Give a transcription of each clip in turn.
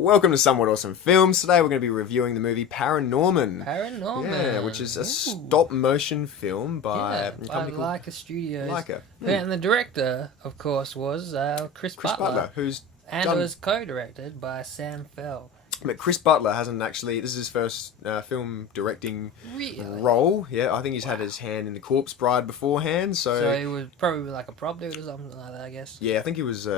Welcome to Somewhat Awesome Films. Today we're going to be reviewing the movie ParaNorman. ParaNorman. Yeah, which is a stop-motion film by a company called Leica Studios. Leica. And the director, of course, was Chris Butler. Who's and done... it was co-directed by Sam Fell. But Chris Butler hasn't actually... This is his first film directing role. Yeah, I think he's had his hand in The Corpse Bride beforehand, So he was probably like a prop dude or something like that, I guess. Yeah, I think he was...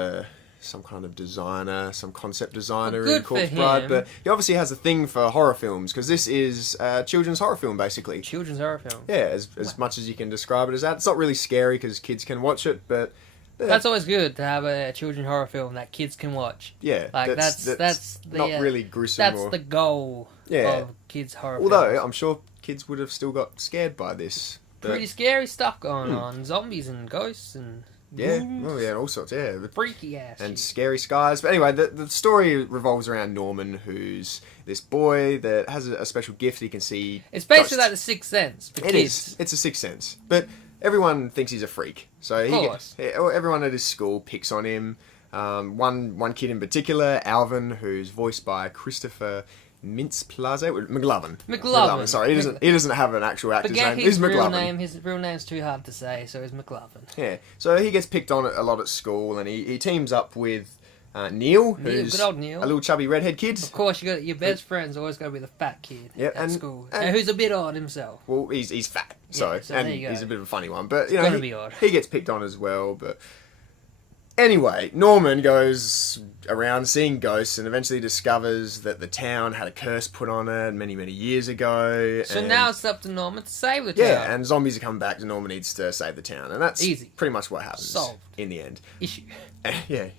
some kind of designer, some concept designer well, in Corpse Bride, but he obviously has a thing for horror films, because this is a children's horror film, basically. Children's horror film. Yeah, as much as you can describe it as that. It's not really scary, because kids can watch it, but... That's always good, to have a children's horror film that kids can watch. Yeah, like that's the, not really gruesome. That's the goal of kids' horror films. Although, I'm sure kids would have still got scared by this. Pretty scary stuff going on. Zombies and ghosts and... Yeah, well, yeah, all sorts, yeah. Freaky ass. And scary skies. But anyway, the story revolves around Norman, who's this boy that has a special gift. He can see It's basically ghosts. like the Sixth Sense for kids. It is. It's a Sixth Sense. But everyone thinks he's a freak. So everyone at his school picks on him. One kid in particular, Alvin, who's voiced by Christopher... McLovin. Sorry, he doesn't have an actual actor's name. His real McLovin. name. His real name's too hard to say, so it's McLovin. Yeah. So he gets picked on a lot at school, and he teams up with Neil, who's good old Neil, a little chubby redhead kid. Of course, your best friend's always got to be the fat kid at school, and who's a bit odd himself. Well, he's fat, so there you go. He's a bit of a funny one, but he gets picked on as well, but. Anyway, Norman goes around seeing ghosts and eventually discovers that the town had a curse put on it many, many years ago. So now it's up to Norman to save the town. Yeah, and zombies are coming back and Norman needs to save the town. And that's pretty much what happens in the end. Issue.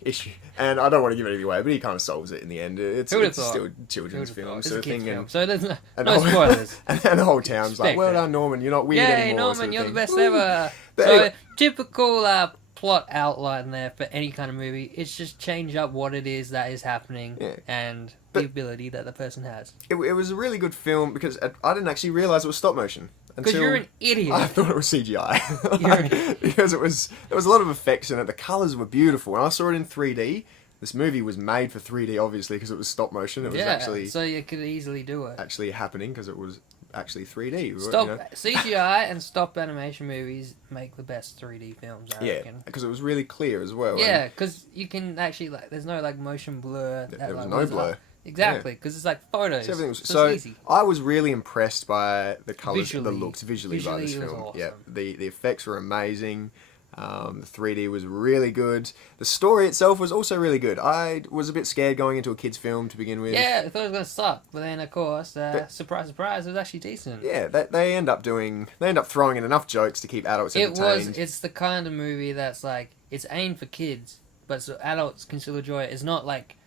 Issue. And I don't want to give it away, but he kind of solves it in the end. It's still a children's film sort of thing. So there's no spoilers. And the whole town's like, well done, Norman, you're not weird anymore. Yay, Norman, you're the best ever. So typical... plot outline there for any kind of movie. It's just change up what it is that is happening and the ability that the person has. It was a really good film because I didn't actually realise it was stop motion. Because you're an idiot. I thought it was CGI. Because there was a lot of effects in it. The colours were beautiful. And I saw it in 3D. This movie was made for 3D, obviously, because it was stop motion. It was actually... so you could easily do it. Actually happening, because it was actually 3D. CGI and stop animation movies make the best 3D films, I reckon. Because it was really clear as well. Yeah, because you can actually, there's no, motion blur. There was no blur. Exactly, because it's like photos. So it's easy. I was really impressed by the colours and the looks visually by this film. Awesome. Yeah, the effects were amazing. The 3D was really good. The story itself was also really good. I was a bit scared going into a kids' film to begin with. Yeah, I thought it was going to suck, but then of course, surprise, surprise, it was actually decent. Yeah, they end up throwing in enough jokes to keep adults entertained. It's the kind of movie that's like it's aimed for kids, but so adults can still enjoy it. It's not like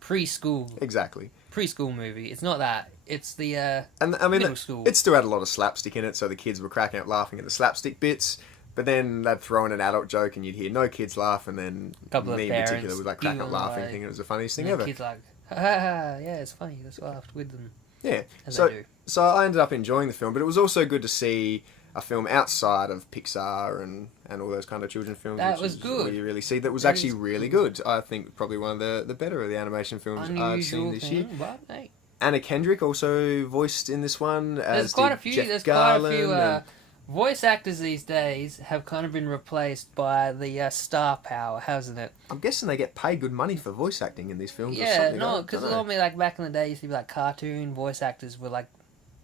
preschool. Exactly. Preschool movie. It's not that. It's the and I mean, middle school. It still had a lot of slapstick in it, so the kids were cracking up laughing at the slapstick bits. But then they'd throw in an adult joke and you'd hear no kids laugh, and then me in particular was like cracking up laughing, thinking it was the funniest thing ever. The kids like, yeah, it's funny, let's laugh with them. Yeah, so I ended up enjoying the film, but it was also good to see a film outside of Pixar and all those kind of children's films. That was good. Where you really see that was actually really good. I think probably one of the better of the animation films I've seen this year. But, hey. Anna Kendrick also voiced in this one. There's quite a few. Voice actors these days have kind of been replaced by the star power, hasn't it? I'm guessing they get paid good money for voice acting in these films. Yeah, no, because normally, back in the day, used to be cartoon voice actors were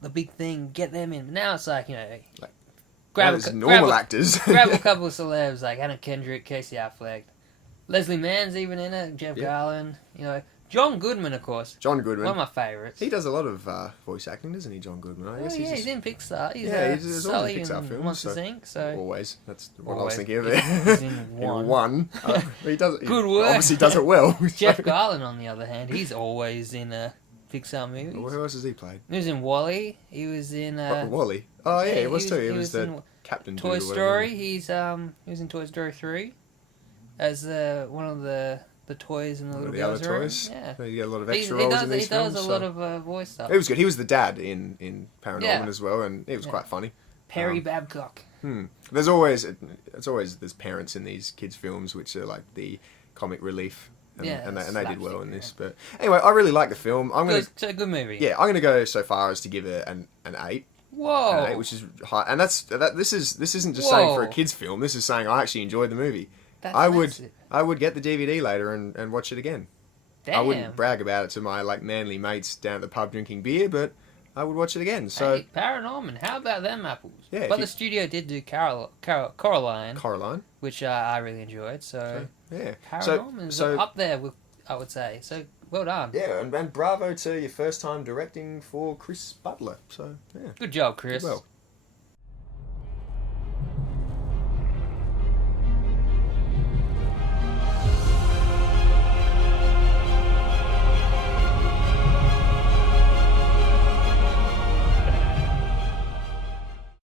the big thing. Get them in. But now it's grab actors. Grab a couple of celebs like Anna Kendrick, Casey Affleck, Leslie Mann's even in it, Jeff Garlin. John Goodman, of course. John Goodman. One of my favourites. He does a lot of voice acting, doesn't he, John Goodman? I guess he's in Pixar. He's he's always in Pixar films. Monsters Inc. So always. That's what I was thinking of. He's in one. He does it. Good work. Obviously does it well. Jeff Garlin, on the other hand, he's always in Pixar movies. Well, who else has he played? He was in WALL-E. He was in... WALL-E? Oh, yeah, he was too. He was the captain. Toy Story. He was in Toy Story 3 as one of the toys in the little girl's room. Yeah. He got a lot of extra roles in these films. He does a lot of voice stuff. It was good. He was the dad in ParaNorman as well, and it was quite funny. Perry Babcock. There's always parents in these kids' films which are like the comic relief and they did well in this. But anyway, I really like the film. It's a good movie. Yeah, I'm gonna go so far as to give it an 8. Whoa! An 8, which is high, and this isn't just saying for a kids' film. This is saying I actually enjoyed the movie. I would get the DVD later and watch it again. Damn. I wouldn't brag about it to my manly mates down at the pub drinking beer, but I would watch it again. So hey, ParaNorman, how about them apples? Yeah, but the studio did do Coraline, which I really enjoyed. So yeah, ParaNorman's up there with, I would say. So well done. Yeah, and bravo to your first time directing for Chris Butler. So yeah, good job, Chris. Well.